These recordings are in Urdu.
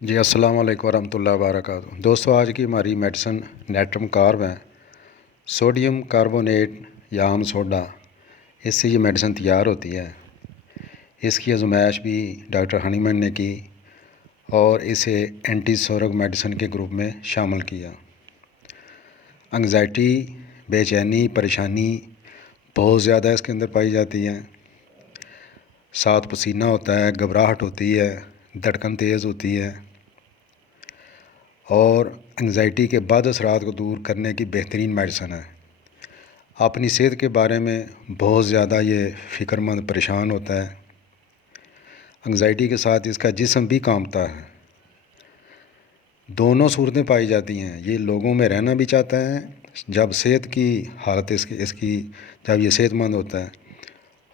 جی السلام علیکم ورحمۃ اللہ وبرکاتہ دوستوں، آج کی ہماری میڈیسن نیٹرم کارب ہے، سوڈیم کاربونیٹ یا عام سوڈا، اس سے یہ میڈیسن تیار ہوتی ہے۔ اس کی آزمائش بھی ڈاکٹر ہنیمن نے کی اور اسے اینٹی سورگ میڈیسن کے گروپ میں شامل کیا۔ انگزائٹی، بے چینی، پریشانی بہت زیادہ اس کے اندر پائی جاتی ہے، ساتھ پسینہ ہوتا ہے، گھبراہٹ ہوتی ہے، دھڑکن تیز ہوتی ہے، اور انگزائٹی کے بعد اثرات کو دور کرنے کی بہترین میڈیسن ہے۔ اپنی صحت کے بارے میں بہت زیادہ یہ فکر مند پریشان ہوتا ہے۔ انگزائٹی کے ساتھ اس کا جسم بھی کانپتا ہے۔ دونوں صورتیں پائی جاتی ہیں۔ یہ لوگوں میں رہنا بھی چاہتا ہے جب صحت کی حالت اس کی جب یہ صحت مند ہوتا ہے،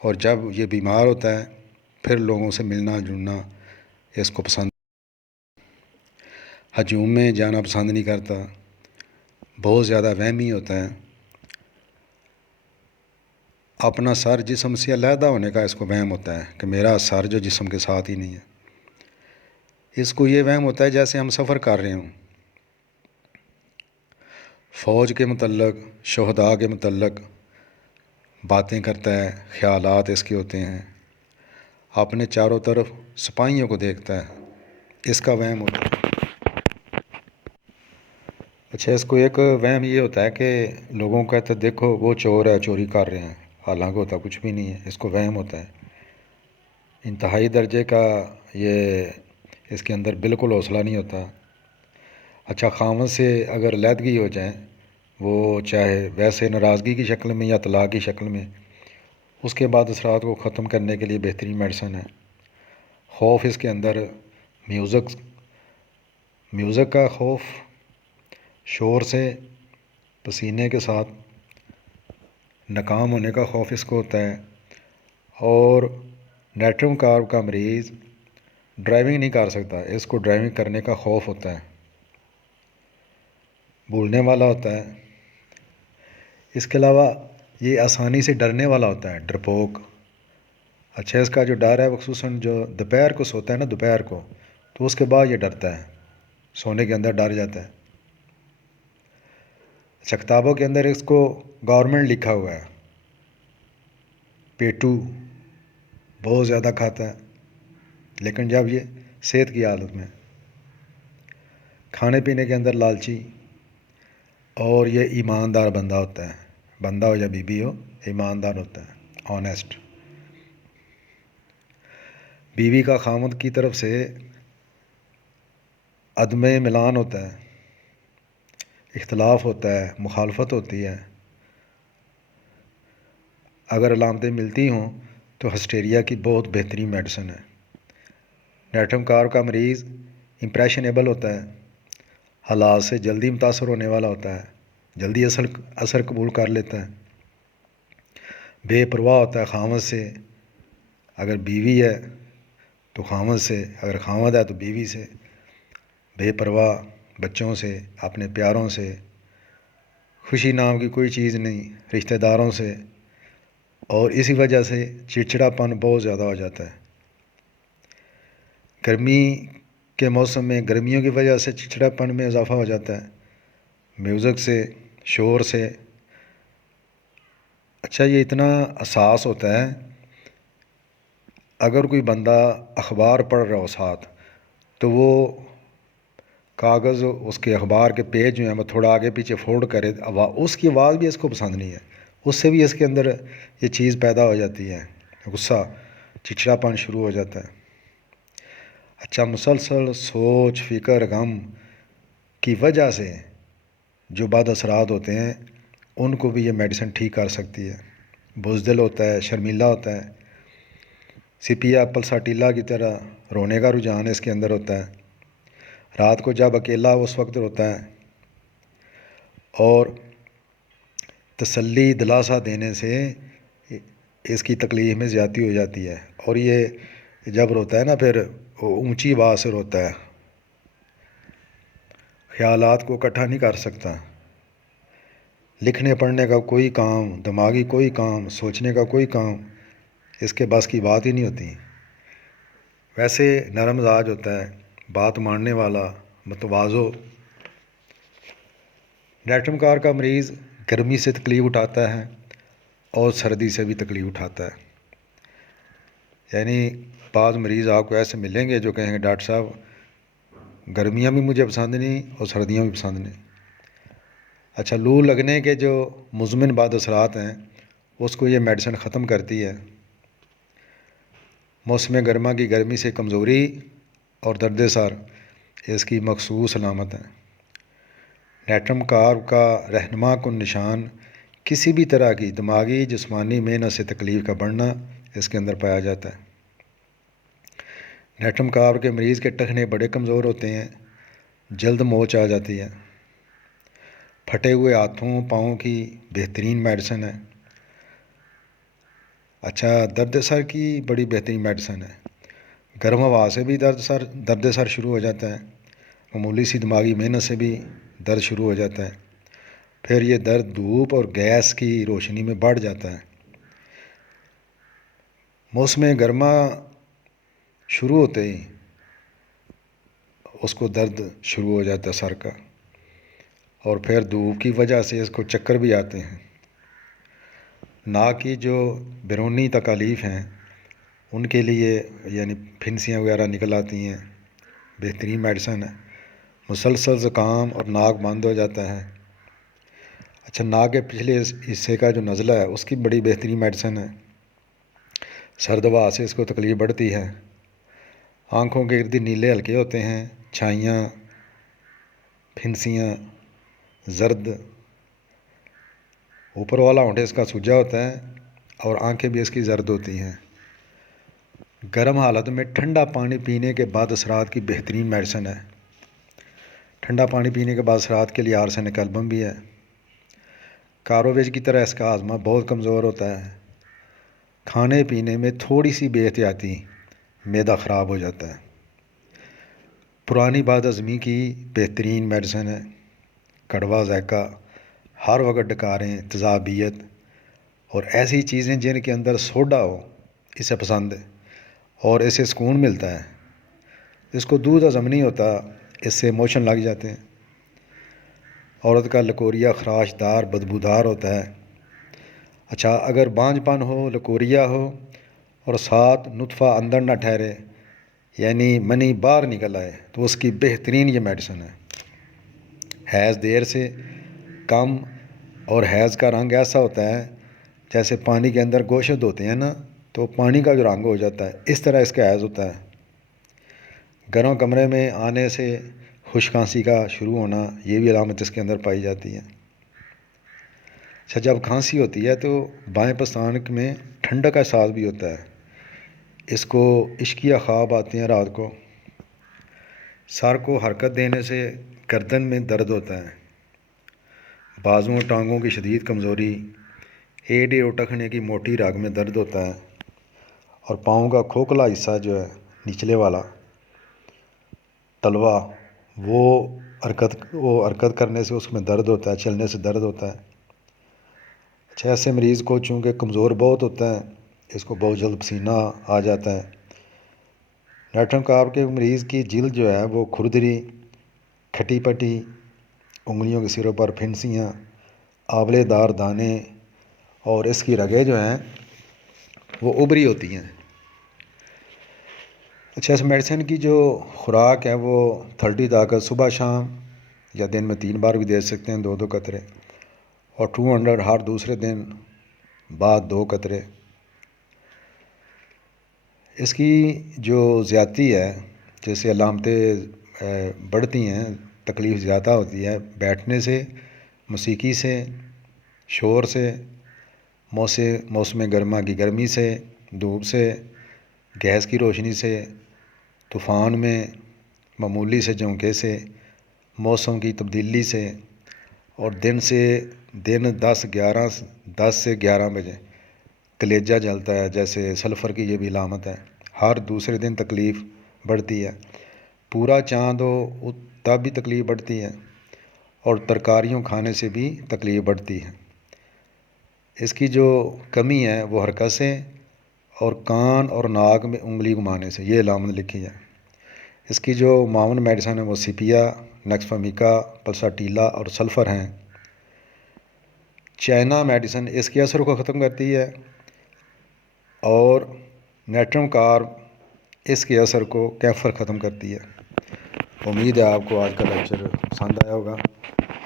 اور جب یہ بیمار ہوتا ہے پھر لوگوں سے ملنا جلنا اس کو پسند، ہجوم میں جانا پسند نہیں کرتا، بہت زیادہ وہمی ہوتا ہے، اپنا سر جسم سے علیحدہ ہونے کا اس کو وہم ہوتا ہے کہ میرا سر جو جسم کے ساتھ ہی نہیں ہے۔ اس کو یہ وہم ہوتا ہے جیسے ہم سفر کر رہے ہوں، فوج کے متعلق، شہداء کے متعلق باتیں کرتا ہے، خیالات اس کے ہوتے ہیں، اپنے چاروں طرف سپاہیوں کو دیکھتا ہے، اس کا وہم ہوتا ہے۔ اچھا، اس کو ایک وہم یہ ہوتا ہے کہ لوگوں کو کہتے ہیں دیکھو وہ چور ہے، چوری کر رہے ہیں، حالانکہ ہوتا کچھ بھی نہیں ہے، اس کو وہم ہوتا ہے۔ انتہائی درجے کا یہ اس کے اندر بالکل حوصلہ نہیں ہوتا۔ اچھا، خاوند سے اگر علیحدگی ہو جائے، وہ چاہے ویسے ناراضگی کی شکل میں یا طلاق کی شکل میں، اس کے بعد اثرات کو ختم کرنے کے لیے بہترین میڈیسن ہے۔ خوف اس کے اندر میوزک کا خوف، شور سے، پسینے کے ساتھ ناکام ہونے کا خوف اس کو ہوتا ہے، اور نیٹرم کارب کا مریض ڈرائیونگ نہیں کر سکتا، اس کو ڈرائیونگ کرنے کا خوف ہوتا ہے، بھولنے والا ہوتا ہے۔ اس کے علاوہ یہ آسانی سے ڈرنے والا ہوتا ہے، ڈرپوک۔ اچھا، اس کا جو ڈر ہے وہ خصوصاً جو دوپہر کو سوتا ہے نا، دوپہر کو، تو اس کے بعد یہ ڈرتا ہے، سونے کے اندر ڈر جاتا ہے۔ اچھا، کتابوں کے اندر اس کو گورنمنٹ لکھا ہوا ہے۔ پیٹو بہت زیادہ کھاتا ہے، لیکن جب یہ صحت کی حالت میں، کھانے پینے کے اندر لالچی، اور یہ ایماندار بندہ ہوتا ہے، بندہ ہو یا بی ہو، ایماندار ہوتا ہے، آنیسٹ۔ بیوی کا خاوند کی طرف سے عدم ملان ہوتا ہے، اختلاف ہوتا ہے، مخالفت ہوتی ہے۔ اگر علامتیں ملتی ہوں تو ہسٹیریا کی بہت بہترین میڈیسن ہے۔ نیٹرم کارب کا مریض امپریشنیبل ہوتا ہے، حالات سے جلدی متاثر ہونے والا ہوتا ہے، جلدی اثر قبول کر لیتا ہے، بے پرواہ ہوتا ہے خاوند سے، اگر بیوی ہے تو خاوند سے، اگر خاوند ہے تو بیوی سے، بے پرواہ، بچوں سے، اپنے پیاروں سے، خوشی نام کی کوئی چیز نہیں، رشتہ داروں سے، اور اسی وجہ سے چڑچڑا پن بہت زیادہ ہو جاتا ہے۔ گرمی کے موسم میں گرمیوں کی وجہ سے چڑچڑا پن میں اضافہ ہو جاتا ہے، میوزک سے، شور سے۔ اچھا، یہ اتنا حساس ہوتا ہے، اگر کوئی بندہ اخبار پڑھ رہا ہو ساتھ، تو وہ کاغذ، اس کے اخبار کے پیج جو ہیں وہ تھوڑا آگے پیچھے فولڈ کرے، اس کی آواز بھی اس کو پسند نہیں ہے، اس سے بھی اس کے اندر یہ چیز پیدا ہو جاتی ہے، غصہ، چڑچڑا پن شروع ہو جاتا ہے۔ اچھا، مسلسل سوچ، فکر، غم کی وجہ سے جو بعد اثرات ہوتے ہیں ان کو بھی یہ میڈیسن ٹھیک کر سکتی ہے۔ بزدل ہوتا ہے، شرمیلا ہوتا ہے، سپیا پلساٹیلا کی طرح رونے کا رجحان اس کے اندر ہوتا ہے، رات کو جب اکیلا اس وقت روتا ہے، اور تسلی دلاسا دینے سے اس کی تکلیف میں زیادتی ہو جاتی ہے، اور یہ جب روتا ہے نا پھر اونچی آواز سے روتا ہے، خیالات کو اکٹھا نہیں کر سکتا، لکھنے پڑھنے کا کوئی کام، دماغی کوئی کام، سوچنے کا کوئی کام اس کے بس کی بات ہی نہیں ہوتی۔ ویسے نرم مزاج ہوتا ہے، بات ماننے والا، متواضع۔ ڈیٹرم کار کا مریض گرمی سے تکلیف اٹھاتا ہے اور سردی سے بھی تکلیف اٹھاتا ہے۔ یعنی بعض مریض آپ کو ایسے ملیں گے جو کہیں گے ڈاکٹر صاحب گرمیاں بھی مجھے پسند نہیں اور سردیاں بھی پسند نہیں۔ اچھا، لو لگنے کے جو مزمن بعد اثرات ہیں اس کو یہ میڈیسن ختم کرتی ہے۔ موسم گرما کی گرمی سے کمزوری اور درد سر اس کی مخصوص علامت ہیں۔ ڈیٹرم کار کا رہنما کن نشان کسی بھی طرح کی دماغی جسمانی محنت سے تکلیف کا بڑھنا اس کے اندر پایا جاتا ہے۔ ڈیٹرم کار کے مریض کے ٹخنے بڑے کمزور ہوتے ہیں، جلد موچ آ جاتی ہے۔ پھٹے ہوئے ہاتھوں پاؤں کی بہترین میڈیسن ہے۔ اچھا، درد سر کی بڑی بہترین میڈیسن ہے۔ گرم ہوا سے بھی درد سر شروع ہو جاتا ہے، معمولی سی دماغی محنت سے بھی درد شروع ہو جاتا ہے، پھر یہ درد دھوپ اور گیس کی روشنی میں بڑھ جاتا ہے۔ موسم گرما شروع ہوتے ہی اس کو درد شروع ہو جاتا ہے سر کا، اور پھر دھوپ کی وجہ سے اس کو چکر بھی آتے ہیں۔ ناک کی جو بیرونی تکالیف ہیں ان کے لیے یعنی پھنسیاں وغیرہ نکل آتی ہیں، بہترین میڈیسن ہے۔ مسلسل زکام اور ناک بند ہو جاتا ہے۔ اچھا، ناک کے پچھلے حصے کا جو نزلہ ہے اس کی بڑی بہترین میڈیسن ہے۔ سرد ہوا سے اس کو تکلیف بڑھتی ہے۔ آنکھوں کے گرد نیلے ہلکے ہوتے ہیں، چھائیاں، پھنسیاں، زرد، اوپر والا ہونٹ اس کا سوجا ہوتا ہے اور آنکھیں بھی اس کی زرد ہوتی ہیں۔ گرم حالت میں ٹھنڈا پانی پینے کے بعد اثرات کی بہترین میڈیسن ہے۔ ٹھنڈا پانی پینے کے بعد اثرات کے لیے آرسینک البم بھی ہے۔ کارویج کی طرح اس کا ہاضمہ بہت کمزور ہوتا ہے۔ کھانے پینے میں تھوڑی سی بے احتیاطی معدہ خراب ہو جاتا ہے۔ پرانی بد ہضمی کی بہترین میڈیسن ہے۔ کڑوا ذائقہ، ہر وقت ڈکاریں، تیزابیت اور ایسی چیزیں جن کے اندر سوڈا ہو اسے پسند ہے اور اسے سکون ملتا ہے۔ اس کو دودھ ہضم نہیں ہوتا، اس سے موشن لگ جاتے ہیں۔ عورت کا لکوریا خراش دار بدبودار ہوتا ہے۔ اچھا، اگر بانجھ پن ہو، لکوریا ہو اور ساتھ نطفہ اندر نہ ٹھہرے یعنی منی باہر نکل آئے تو اس کی بہترین یہ میڈیسن ہے۔ حیض دیر سے کم اور حیض کا رنگ ایسا ہوتا ہے جیسے پانی کے اندر گوشت ہوتے ہیں نا، تو پانی کا جو رنگ ہو جاتا ہے اس طرح اس کا حیض ہوتا ہے۔ گرم کمرے میں آنے سے خشک کھانسی کا شروع ہونا یہ بھی علامت اس کے اندر پائی جاتی ہے۔ اچھا، جب کھانسی ہوتی ہے تو بائیں پستانک میں ٹھنڈک کا احساس بھی ہوتا ہے۔ اس کو عشقیہ خواب آتے ہیں رات کو۔ سر کو حرکت دینے سے گردن میں درد ہوتا ہے۔ بازوؤں ٹانگوں کی شدید کمزوری، ایڑے اور ٹخنے کی موٹی رگ میں درد ہوتا ہے، اور پاؤں کا کھوکھلا حصہ جو ہے نچلے والا تلوا وہ حرکت کرنے سے اس میں درد ہوتا ہے، چلنے سے درد ہوتا ہے۔ اچھا، ایسے مریض کو چونکہ کمزور بہت ہوتا ہے اس کو بہت جلد پسینہ آ جاتا ہے۔ ڈیٹرم کار کے مریض کی جلد جو ہے وہ کھردری، کھٹی پٹی، انگلیوں کے سروں پر پھنسیاں، آولے دار دانے اور اس کی رگیں جو ہیں وہ ابری ہوتی ہیں۔ اچھا، اس میڈیسن کی جو خوراک ہے وہ 30 طاقت صبح شام یا دن میں 3 بار بھی دے سکتے ہیں، 2 قطرے، اور 200 ہر دوسرے دن بعد 2 قطرے۔ اس کی جو زیادتی ہے، جیسے علامتیں بڑھتی ہیں، تکلیف زیادہ ہوتی ہے بیٹھنے سے، موسیقی سے، شور سے، موسم گرما کی گرمی سے، دھوپ سے، گیس کی روشنی سے، طوفان میں، معمولی سے جھونکے سے، موسم کی تبدیلی سے، اور دن 10 سے 11 بجے کلیجہ جلتا ہے جیسے سلفر کی یہ بھی علامت ہے۔ ہر دوسرے دن تکلیف بڑھتی ہے۔ پورا چاند ہو تب بھی تکلیف بڑھتی ہے، اور ترکاریوں کھانے سے بھی تکلیف بڑھتی ہے۔ اس کی جو کمی ہے وہ حرکت سے اور کان اور ناک میں انگلی گھمانے سے، یہ علامت لکھی ہے۔ اس کی جو معاون میڈیسن ہے وہ سپیا، نیکسفامیکا، پلساٹیلا اور سلفر ہیں۔ چائنا میڈیسن اس کے اثر کو ختم کرتی ہے، اور نیٹرم کارب اس کے اثر کو کیفر ختم کرتی ہے۔ امید ہے آپ کو آج کا لیکچر پسند آیا ہوگا۔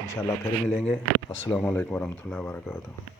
انشاءاللہ پھر ملیں گے۔ السلام علیکم ورحمۃ اللہ وبرکاتہ۔